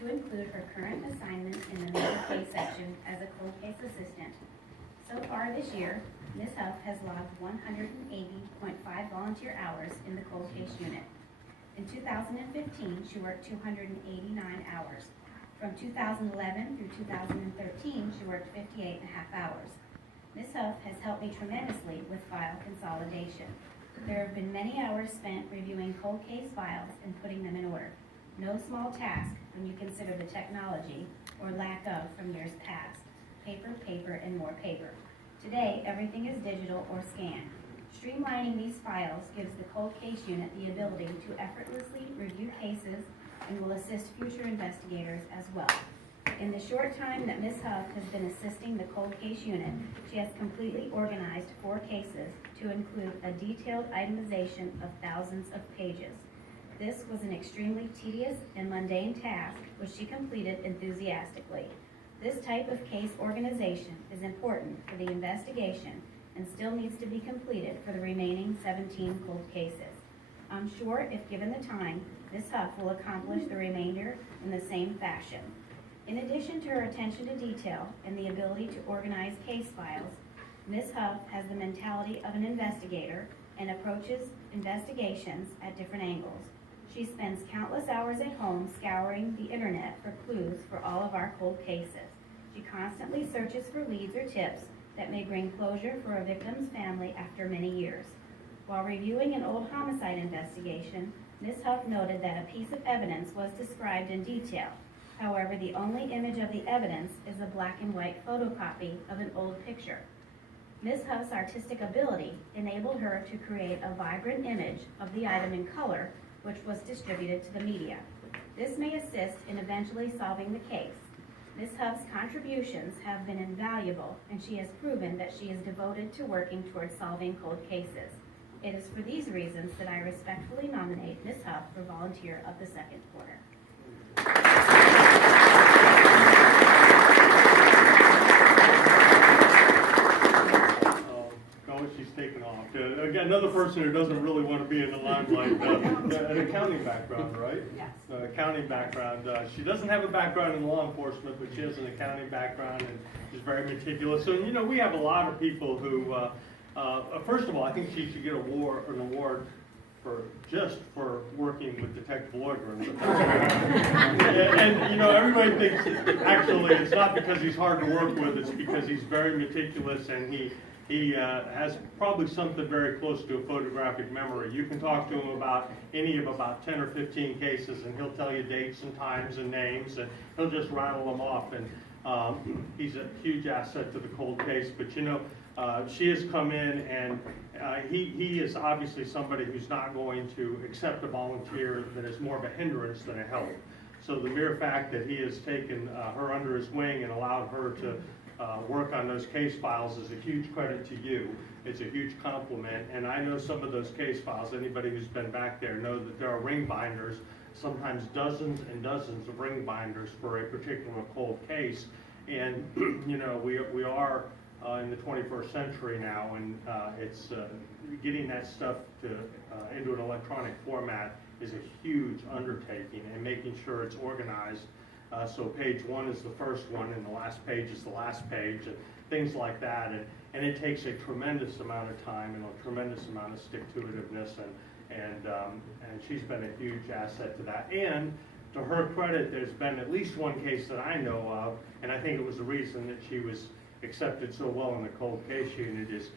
to include her current assignment in the major case section as a cold case assistant. So far this year, Ms. Huff has logged 180.5 volunteer hours in the cold case unit. In 2015, she worked 289 hours. From 2011 through 2013, she worked 58.5 hours. Ms. Huff has helped me tremendously with file consolidation. There have been many hours spent reviewing cold case files and putting them in order. No small task when you consider the technology, or lack of, from years past. Paper, paper, and more paper. Today, everything is digital or scanned. Streamlining these files gives the cold case unit the ability to effortlessly review cases and will assist future investigators as well. In the short time that Ms. Huff has been assisting the cold case unit, she has completely organized 4 cases to include a detailed itemization of thousands of pages. This was an extremely tedious and mundane task, which she completed enthusiastically. This type of case organization is important for the investigation and still needs to be completed for the remaining 17 cold cases. I'm sure if given the time, Ms. Huff will accomplish the remainder in the same fashion. In addition to her attention to detail and the ability to organize case files, Ms. Huff has the mentality of an investigator and approaches investigations at different angles. She spends countless hours at home scouring the internet for clues for all of our cold cases. She constantly searches for leads or tips that may bring closure for a victim's family after many years. While reviewing an old homicide investigation, Ms. Huff noted that a piece of evidence was described in detail. However, the only image of the evidence is a black and white photocopy of an old picture. Ms. Huff's artistic ability enabled her to create a vibrant image of the item in color, which was distributed to the media. This may assist in eventually solving the case. Ms. Huff's contributions have been invaluable, and she has proven that she is devoted to working towards solving cold cases. It is for these reasons that I respectfully nominate Ms. Huff for Volunteer of the Second Quarter. She's taken off. Again, another person who doesn't really want to be in the limelight, an accounting background, right? Yes. Accounting background. She doesn't have a background in law enforcement, but she has an accounting background and is very meticulous. So, you know, we have a lot of people who, first of all, I think she should get an award for working with detective lawyers. And you know, everybody thinks actually it's not because he's hard to work with, it's because he's very meticulous and he has probably something very close to a photographic memory. You can talk to him about any of about 10 or 15 cases and he'll tell you dates and times and names and he'll just rattle them off. And he's a huge asset to the cold case. But you know, she has come in and he is obviously somebody who's not going to accept a volunteer that is more of a hindrance than a help. So the mere fact that he has taken her under his wing and allowed her to work on those case files is a huge credit to you. It's a huge compliment, and I know some of those case files, anybody who's been back there know that there are ring binders, sometimes dozens and dozens of ring binders for a particular cold case. And you know, we are in the 21st century now, and it's getting that stuff into an electronic format is a huge undertaking, and making sure it's organized. So page 1 is the first one, and the last page is the last page, and things like that. And it takes a tremendous amount of time and a tremendous amount of stick-to-itiveness, and she's been a huge asset to that. And to her credit, there's been at least one case that I know of, and I think it was the reason that she was accepted so well in the cold case unit is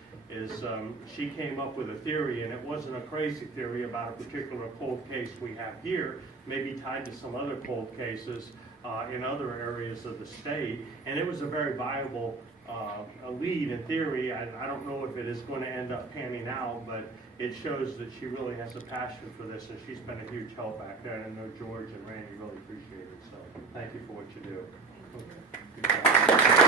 she came up with a theory, and it wasn't a crazy theory about a particular cold case we have here, maybe tied to some other cold cases in other areas of the state, and it was a very viable lead in theory. I don't know if it is going to end up panning out, but it shows that she really has a passion for this, and she's been a huge help back there, and I know George and Randy really appreciate it, so thank you for what you do. Okay. Good job.